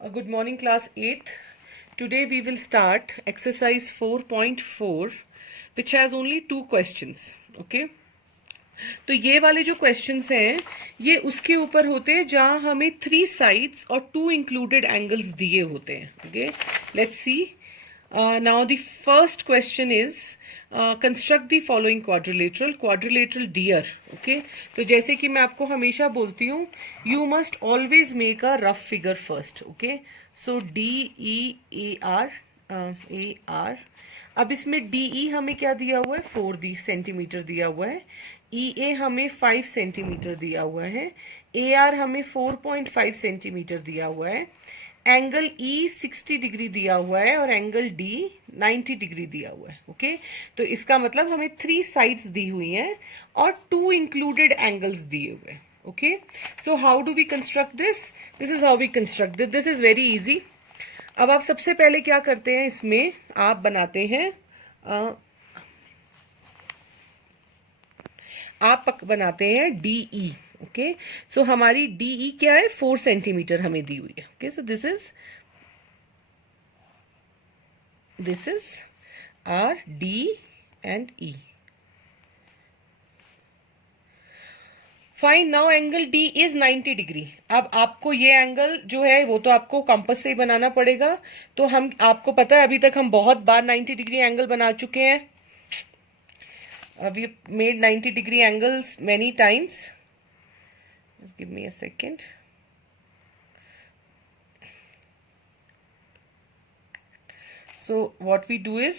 Good morning, class 8th. Today we will start exercise 4.4, which has only 2 questions. Okay. तो ये वाले जो questions हैं ये उसके ऊपर होते हैं जहां हमें 3 साइड्स और 2 इंक्लूडेड एंगल्स दिए होते हैं. Okay, let's see. Now the first question is construct the following quadrilateral DEAR. Okay, तो जैसे कि मैं आपको हमेशा बोलती हूँ, you must always make a rough figure first. Okay, so DEAR. अब इसमें DE हमें क्या दिया हुआ है, 4 सेंटीमीटर दिया हुआ है. EA हमें 5 सेंटीमीटर दिया हुआ है. AR हमें 4.5 सेंटीमीटर दिया हुआ है. एंगल E 60 डिग्री दिया हुआ है और एंगल D 90 डिग्री दिया हुआ है. ओके, तो इसका मतलब हमें 3 साइड्स दी हुई हैं और 2 इंक्लूडेड एंगल्स दिए हुए हैं. Okay, so how do we construct this? This is how we construct this. This is very easy. अब आप सबसे पहले क्या करते हैं, इसमें आप बनाते हैं DE. ओके, सो हमारी DE क्या है, 4 सेंटीमीटर हमें दी हुई है. Okay, so this is R D and E. Fine. Now angle D is 90 degree. अब आपको ये एंगल जो है वो तो आपको कंपास से ही बनाना पड़ेगा. तो हम, आपको पता है अभी तक हम बहुत बार 90 डिग्री एंगल बना चुके हैं. We made 90 degree angles many times. Just give me a second. So what we do is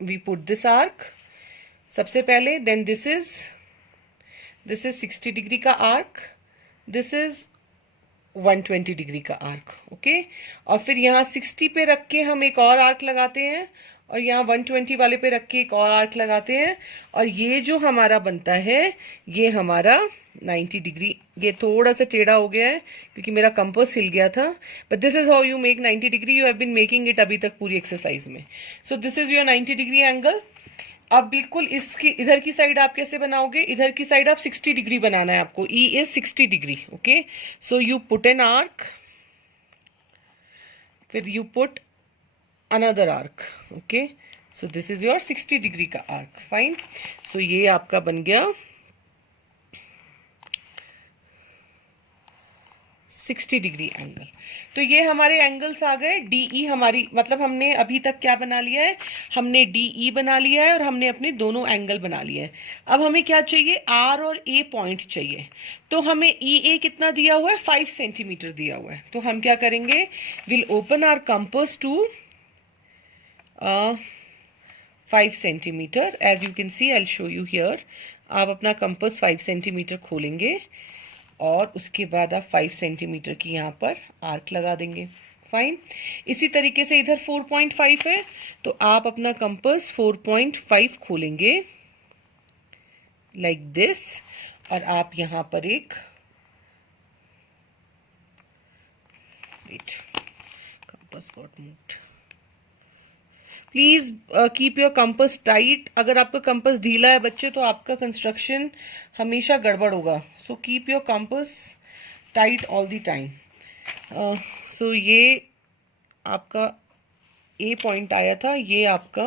we put this arc सबसे पहले, then this is 60 डिग्री का आर्क, this is 120 डिग्री का आर्क. ओके, और फिर यहाँ 60 पे रख के हम एक और आर्क लगाते हैं और यहाँ 120 वाले पे रख के एक और आर्क लगाते हैं. और ये जो हमारा बनता है ये हमारा 90 डिग्री. ये थोड़ा सा टेढ़ा हो गया है क्योंकि मेरा कंपास हिल गया था. But this is how you make 90 degree. You have been making it अभी तक पूरी एक्सरसाइज में. So this is your 90 degree angle. अब बिल्कुल इसकी इधर की साइड आप कैसे बनाओगे, इधर की साइड आप 60 डिग्री बनाना है आपको. E is 60 degree. Okay, so you put an arc, फिर you put another arc. Okay, so this is your 60 degree का आर्क. फाइन. सो ये आपका बन गया 60 डिग्री एंगल. तो ये हमारे एंगल्स आ गए. DE हमारी, मतलब हमने अभी तक क्या बना लिया है, हमने DE बना लिया है और हमने अपने दोनों एंगल बना लिए हैं. अब हमें क्या चाहिए, R और A पॉइंट चाहिए. तो हमें EA कितना दिया हुआ है, 5 सेंटीमीटर दिया हुआ है. तो हम क्या करेंगे, will open our compass to 5 centimeter. As you can see, I will show you here. आप अपना कंपास 5 सेंटीमीटर खोलेंगे और उसके बाद आप 5 सेंटीमीटर की यहाँ पर आर्क लगा देंगे. फाइन. इसी तरीके से इधर 4.5 है तो आप अपना कंपास 4.5 खोलेंगे लाइक दिस. और आप यहाँ पर एक, wait, compass got moved. Please keep your compass tight. अगर आपका कंपास ढीला है बच्चे तो आपका कंस्ट्रक्शन हमेशा गड़बड़ होगा. So keep your compass tight all the time. So ये आपका A पॉइंट आया था, ये आपका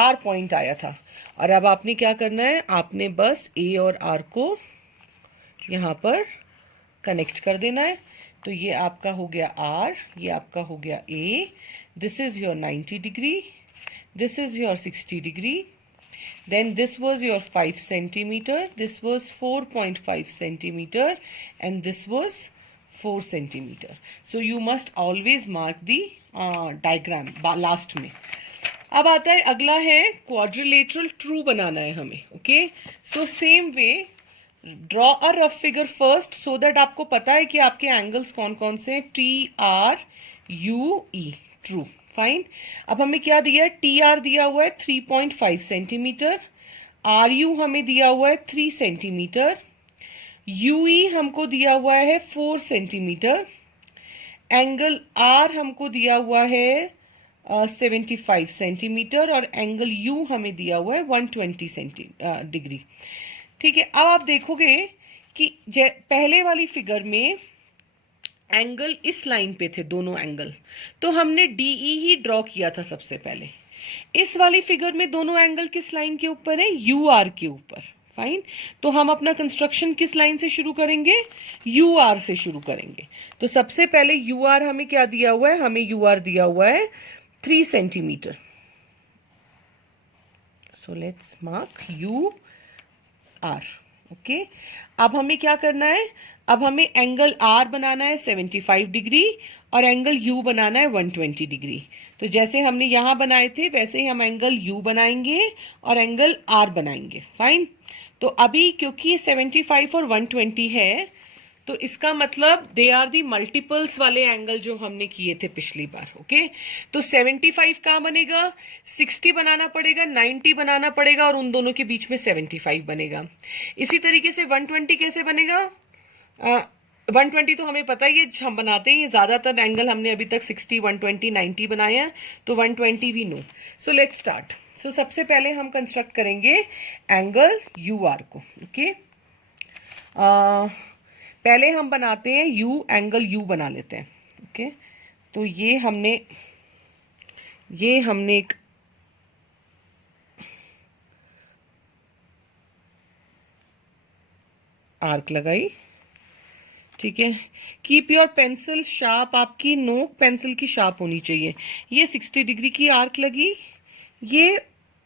R पॉइंट आया था. और अब आपने क्या करना है, आपने बस A और R को यहाँ पर कनेक्ट कर देना है. तो ये आपका हो गया R, ये आपका हो गया A. This is your 90 degree. This is your 60 degree. Then this was your 5 centimeter. This was 4.5 centimeter. And this was 4 centimeter. So you must always mark the diagram last में. अब आता है, अगला है क्वाड्रिलेटरल ट्रू बनाना है हमें. Okay, so same way draw a rough figure first so that आपको पता है कि आपके एंगल्स कौन कौन से. TRUE, true. फाइन. अब हमें क्या दिया है, TR दिया हुआ है 3.5 सेंटीमीटर. RU हमें दिया हुआ है 3 सेंटीमीटर. UE हमको दिया हुआ है 4 सेंटीमीटर. एंगल R हमको दिया हुआ है 75 सेंटीमीटर और एंगल U हमें दिया हुआ है 120 डिग्री. ठीक है. अब आप देखोगे कि पहले वाली फिगर में एंगल इस लाइन पे थे, दोनों एंगल, तो हमने डीई ही ड्रॉ किया था सबसे पहले। इस वाली फिगर में दोनों एंगल किस लाइन के ऊपर है? यू आर के ऊपर। फाइन। तो हम अपना कंस्ट्रक्शन किस लाइन से शुरू करेंगे? यू आर से शुरू करेंगे। तो सबसे पहले यू आर हमें क्या दिया हुआ है? हमें यू आर दिया हुआ है 3 centimeter. So let's mark U R. Okay, अब हमें क्या करना है? अब हमें एंगल आर बनाना है 75 डिग्री और एंगल यू बनाना है 120 डिग्री। तो जैसे हमने यहां बनाए थे वैसे ही हम एंगल यू बनाएंगे और एंगल आर बनाएंगे। फाइन। तो अभी क्योंकि 75 और 120 है, तो इसका मतलब दे आर दी मल्टीपल्स वाले एंगल जो हमने किए थे पिछली बार। ओके, तो 75 कहाँ बनेगा? 60 बनाना पड़ेगा, 90 बनाना पड़ेगा और उन दोनों के बीच में 75 बनेगा। इसी तरीके से 120 कैसे बनेगा? 120 तो हमें पता ही है, हम बनाते हैं, ज्यादातर एंगल हमने अभी तक 60, 120, 90 बनाए हैं, तो 120 भी no. So let's start. So सबसे पहले हम कंस्ट्रक्ट करेंगे एंगल यू आर को। ओके, पहले हम बनाते हैं यू, एंगल यू बना लेते हैं। ओके, तो ये हमने एक आर्क लगाई। ठीक है, कीप योर पेंसिल शार्प, आपकी नोक पेंसिल की शार्प होनी चाहिए। ये 60 डिग्री की आर्क लगी, ये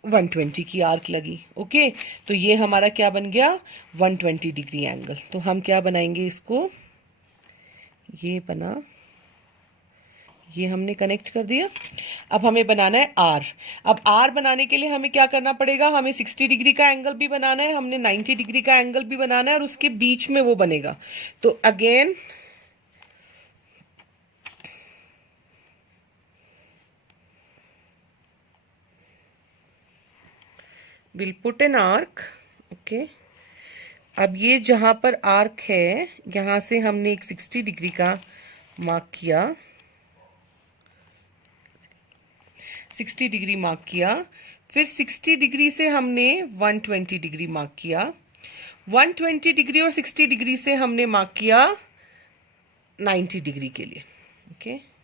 120 की आर्क लगी। ओके, तो ये हमारा क्या बन गया? 120 डिग्री एंगल। तो हम क्या बनाएंगे इसको? ये बना, ये हमने कनेक्ट कर दिया। अब हमें बनाना है आर। अब आर बनाने के लिए हमें क्या करना पड़ेगा? हमें 60 डिग्री का एंगल भी बनाना है, हमने 90 डिग्री का एंगल भी बनाना है और उसके बीच में वो बनेगा। तो again will put an arc. Okay, अब ये जहां पर आर्क है, यहां से हमने एक 60 डिग्री का मार्क किया, 60 डिग्री मार्क किया। फिर 60 डिग्री से हमने 120 डिग्री मार्क किया, 120 डिग्री और 60 डिग्री से हमने मार्क किया 90 डिग्री के लिए। ओके,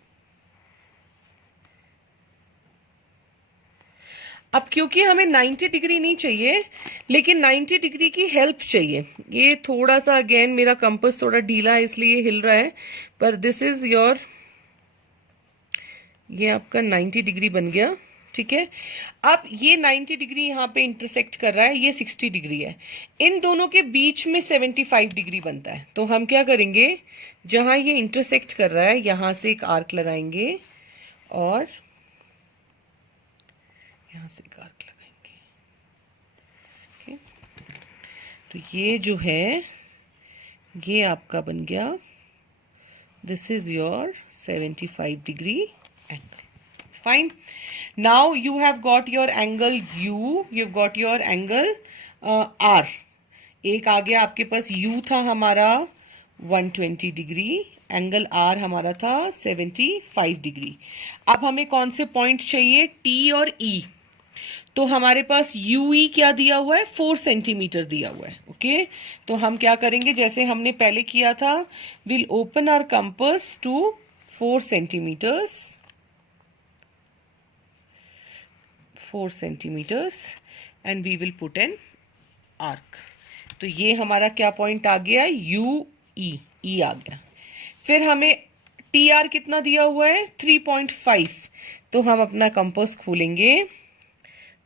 अब क्योंकि हमें 90 डिग्री नहीं चाहिए, लेकिन 90 डिग्री की हेल्प चाहिए। ये थोड़ा सा, अगेन मेरा कंपास थोड़ा ढीला है इसलिए हिल रहा है, पर दिस इज योर, ये आपका 90 डिग्री बन गया। ठीक है, अब ये 90 डिग्री यहाँ पे इंटरसेक्ट कर रहा है, ये 60 डिग्री है, इन दोनों के बीच में 75 डिग्री बनता है। तो हम क्या करेंगे? जहां ये इंटरसेक्ट कर रहा है यहां से एक आर्क लगाएंगे और यहां से एक आर्क लगाएंगे। okay? तो ये जो है ये आपका बन गया, this is your 75 degree angle. Fine. Now you have got your angle U, you've got your angle R. एक आ गया आपके पास, U था हमारा 120 डिग्री, एंगल R हमारा था 75 डिग्री। अब हमें कौन से पॉइंट चाहिए? T और E। तो हमारे पास UE क्या दिया हुआ है? 4 सेंटीमीटर दिया हुआ है। ओके, तो हम क्या करेंगे? जैसे हमने पहले किया था, will open our compass to 4 centimeters, 4 centimeters and we will put an arc. तो ये हमारा क्या पॉइंट आ गया? यू ई, ई आ गया। फिर हमें टी आर कितना दिया हुआ है? 3.5। तो हम अपना कंपास खोलेंगे,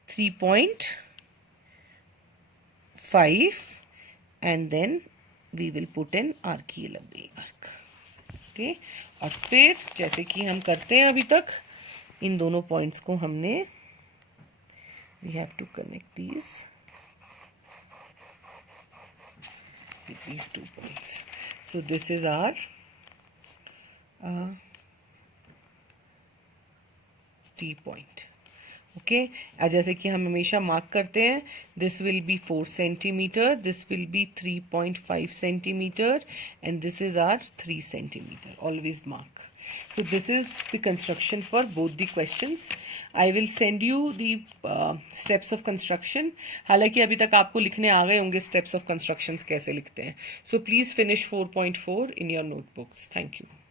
3.5 and then we will put an arc. ये लग गई आर्क। ओके, और फिर जैसे कि हम करते हैं अभी तक, इन दोनों पॉइंट्स को हमने, we have to connect these with these 2 points. So this is our T point. Okay, जैसे कि हम हमेशा मार्क करते हैं, this will be 4 centimeter, this will be 3.5 centimeter and this is our 3 centimeter. Always mark. So this is the construction for both the questions. I will send you the steps of construction. हालांकि अभी तक आपको लिखने आ गए होंगे steps of constructions कैसे लिखते हैं. So please finish 4.4 in your notebooks. Thank you.